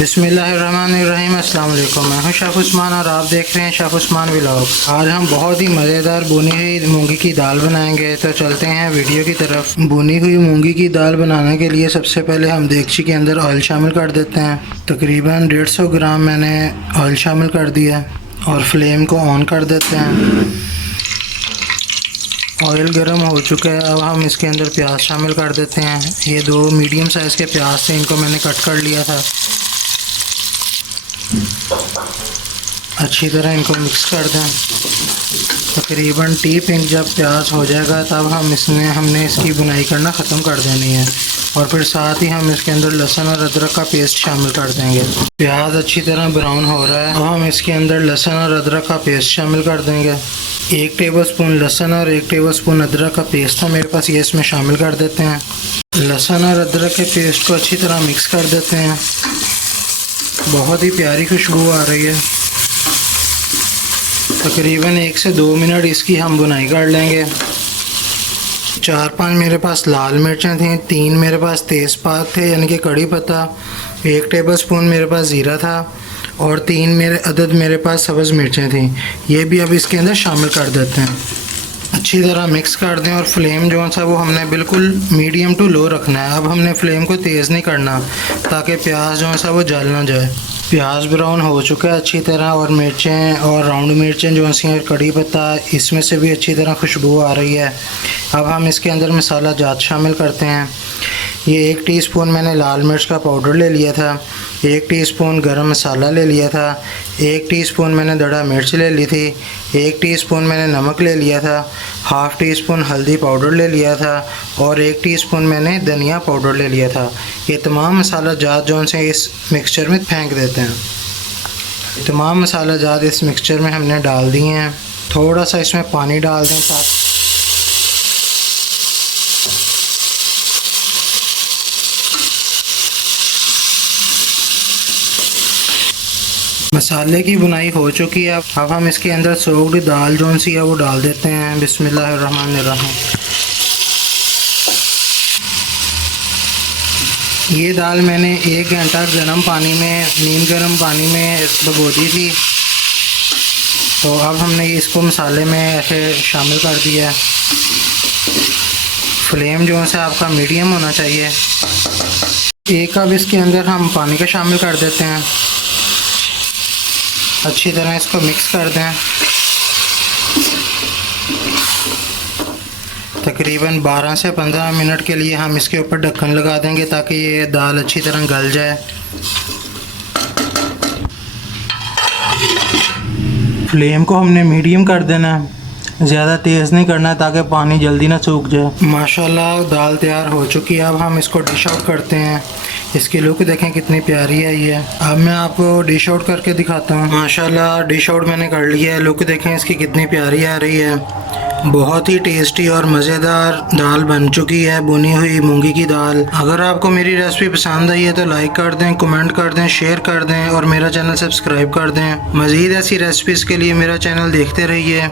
बिस्मिल्लाहिर्रहमानिर्रहीम। अस्सलाम वालेकुम। मैं हूं शेफ़ उस्मान और आप देख रहे हैं शेफ़ उस्मान व्लॉग। आज हम बहुत ही मज़ेदार भुनी हुई मूंगी की दाल बनाएंगे, तो चलते हैं वीडियो की तरफ। भुनी हुई मूंगी की दाल बनाने के लिए सबसे पहले हम देगची के अंदर ऑयल शामिल कर देते हैं। तकरीबन 150 ग्राम मैंने ऑयल शामिल कर दिया और फ्लेम को ऑन कर देते हैं। ऑयल गर्म हो चुका है। अब हम इसके अंदर प्याज शामिल कर देते हैं। ये 2 मीडियम साइज़ के प्याज थे, इनको मैंने कट कर लिया था। अच्छी तरह इनको मिक्स कर दें। तकरीबन टी पिंक जब प्याज हो जाएगा तब हमने इसकी बुनाई करना ख़त्म कर देनी है और फिर साथ ही हम इसके अंदर लहसुन और अदरक का पेस्ट शामिल कर देंगे। प्याज अच्छी तरह ब्राउन हो रहा है। अब हम इसके अंदर लहसुन और अदरक का पेस्ट शामिल कर देंगे। 1 टेबलस्पून लहसुन और 1 टेबलस्पून अदरक का पेस्ट था मेरे पास, ये इसमें शामिल कर देते हैं। लहसुन और अदरक के पेस्ट को अच्छी तरह मिक्स कर देते हैं। बहुत ही प्यारी खुशबू आ रही है। तकरीबन 1 से 2 मिनट इसकी हम बुनाई कर लेंगे। 4-5 मेरे पास लाल मिर्चें थीं, 3 मेरे पास तेज़पात थे यानी कि कड़ी पत्ता, 1 टेबलस्पून मेरे पास ज़ीरा था और 3 मेरे पास सब्ज़ मिर्चें थीं। ये भी अब इसके अंदर शामिल कर देते हैं। अच्छी तरह मिक्स कर दें और फ्लेम जो सा वो हमने बिल्कुल मीडियम टू लो रखना है। अब हमने फ्लेम को तेज़ नहीं करना ताकि प्याज जो सा वो जल ना जाए। प्याज ब्राउन हो चुका है अच्छी तरह और मिर्चें और राउंड मिर्चें जो सी कड़ी पत्ता इसमें से भी अच्छी तरह खुशबू आ रही है। अब हम इसके अंदर मसाला जात शामिल करते हैं। ये 1 टीस्पून मैंने लाल मिर्च का पाउडर ले लिया था, 1 टीस्पून गरम मसाला ले लिया था, 1 टीस्पून मैंने दड़ा मिर्च ले ली थी, 1 टीस्पून मैंने नमक ले लिया था, हाफ़ टीस्पून हल्दी पाउडर ले लिया था और 1 टीस्पून मैंने धनिया पाउडर ले लिया था। ये तमाम मसाला जात जो से इस मिक्सचर में फेंक देते हैं। तमाम मसाला जात इस मिक्सचर में हमने डाल दिए हैं। थोड़ा सा इसमें पानी डाल दें ताकि मसाले की बुनाई हो चुकी है। अब हम इसके अंदर सोक्ड दाल जो सी है वो डाल देते हैं। बिस्मिल्लाहिर्रहमानिर्रहीम। ये दाल मैंने 1 घंटा नीम गर्म पानी में भिगो दी थी। तो अब हमने इसको मसाले में ऐसे शामिल कर दिया। फ्लेम जो है आपका मीडियम होना चाहिए। 1 कप इसके अंदर हम पानी का शामिल कर देते हैं। अच्छी तरह इसको मिक्स कर दें। तकरीबन 12 से 15 मिनट के लिए हम इसके ऊपर ढक्कन लगा देंगे ताकि ये दाल अच्छी तरह गल जाए। फ्लेम को हमने मीडियम कर देना है, ज़्यादा तेज़ नहीं करना ताकि पानी जल्दी ना सूख जाए। माशाल्लाह दाल तैयार हो चुकी है। अब हम इसको डिश आउट करते हैं। इसकी लुक देखें कितनी प्यारी है ये। अब मैं आपको डिश आउट करके दिखाता हूँ। माशाल्लाह डिश आउट मैंने कर लिया है। लुक देखें इसकी कितनी प्यारी आ रही है। बहुत ही टेस्टी और मज़ेदार दाल बन चुकी है, भुनी हुई मूंगी की दाल। अगर आपको मेरी रेसिपी पसंद आई है तो लाइक कर दें, कमेंट कर दें, शेयर कर दें और मेरा चैनल सब्सक्राइब कर दें। मज़ीद ऐसी रेसिपीज़ के लिए मेरा चैनल देखते रहिए।